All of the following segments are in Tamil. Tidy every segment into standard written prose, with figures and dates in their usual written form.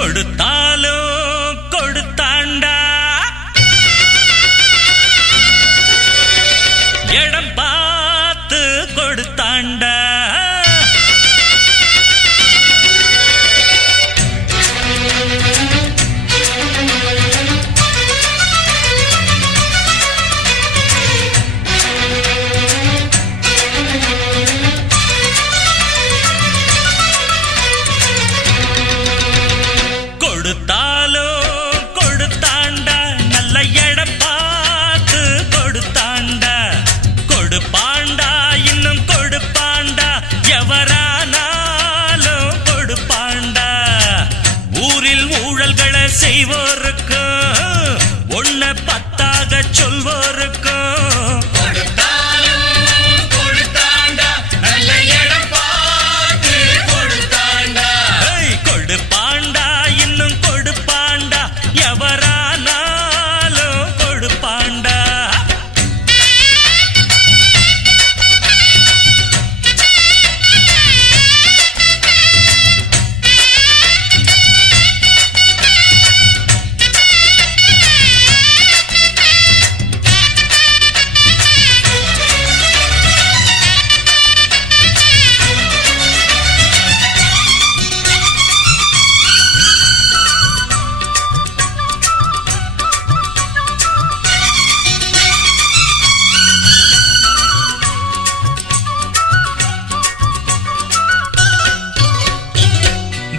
கொடுத்தாலும் கொடுத்தாண்டா இடம் பார்த்து கொடுத்தாண்டா செய்வோருக்கு ஒன்ன பத்தாக சொல்வோருக்கு கொடுப்பாண்டா இன்னும் கொடுப்பாண்டா எவரானாலும் கொடுப்பாண்டா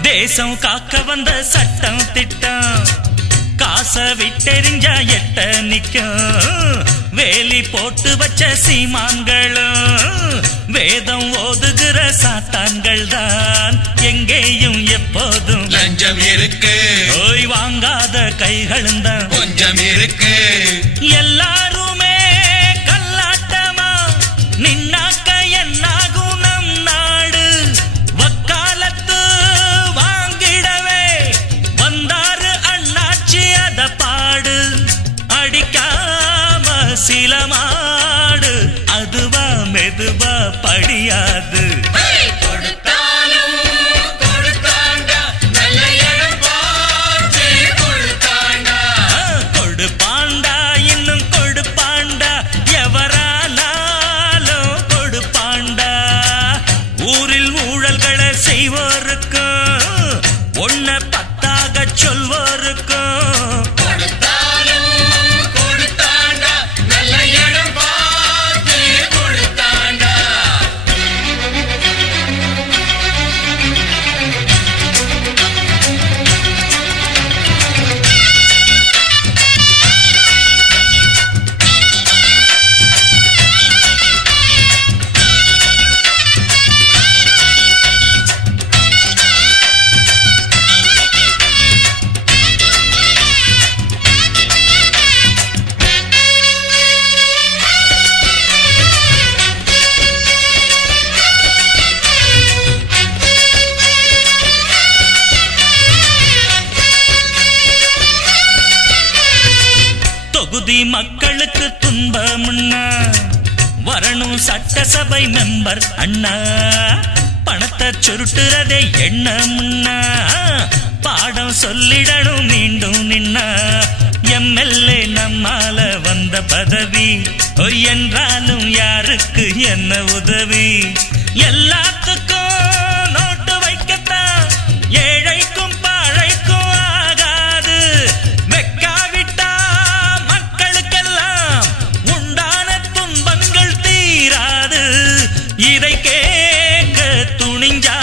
தேசம் காக்க வந்த சட்டம் திட்டம் காச விட்டெறிஞ்சா எட்ட நிக்கும் வேலி போட்டு வச்ச சீமான்களும் வேதம் ஓதுகிற சாத்தான்கள் தான் எங்கேயும் எப்போதும் லஞ்சம் இருக்கு ஓய் வாங்காத கைகளும் தான் கொஞ்சம் இருக்கு எல்லாருமே கல்லாட்டமா நின்னாக்க என்னாகும் நம் நாடு வக்காலத்து வாங்கிடவே வந்தாரு அண்ணாச்சி அத பாடு அடிக்காம சில மாடு அதுவா மெதுவா படியாது செய்வோருக்கு ஒன்ன பத்தாக சொல்வோருக்கு தொகுதி மக்களுக்கு துன்பம்னா வரணும் சட்டசபை மெம்பர் அண்ணா பணத்தை சுருட்டுறதே எண்ணம்னா பாடம் சொல்லிடணும் மீண்டும் நின்னா எம்எல்ஏ நம்மால வந்த பதவி என்றாலும் யாருக்கு என்ன உதவி எல்லாத்துக்கும் நோட்டு வைக்கத்தான் ஏழைக்கும் பாழைக்கும் ஆகாது வெக்காவிட்டா மக்களுக்கெல்லாம் உண்டான துன்பங்கள் தீராது இதை கேட்க துணிஞ்சா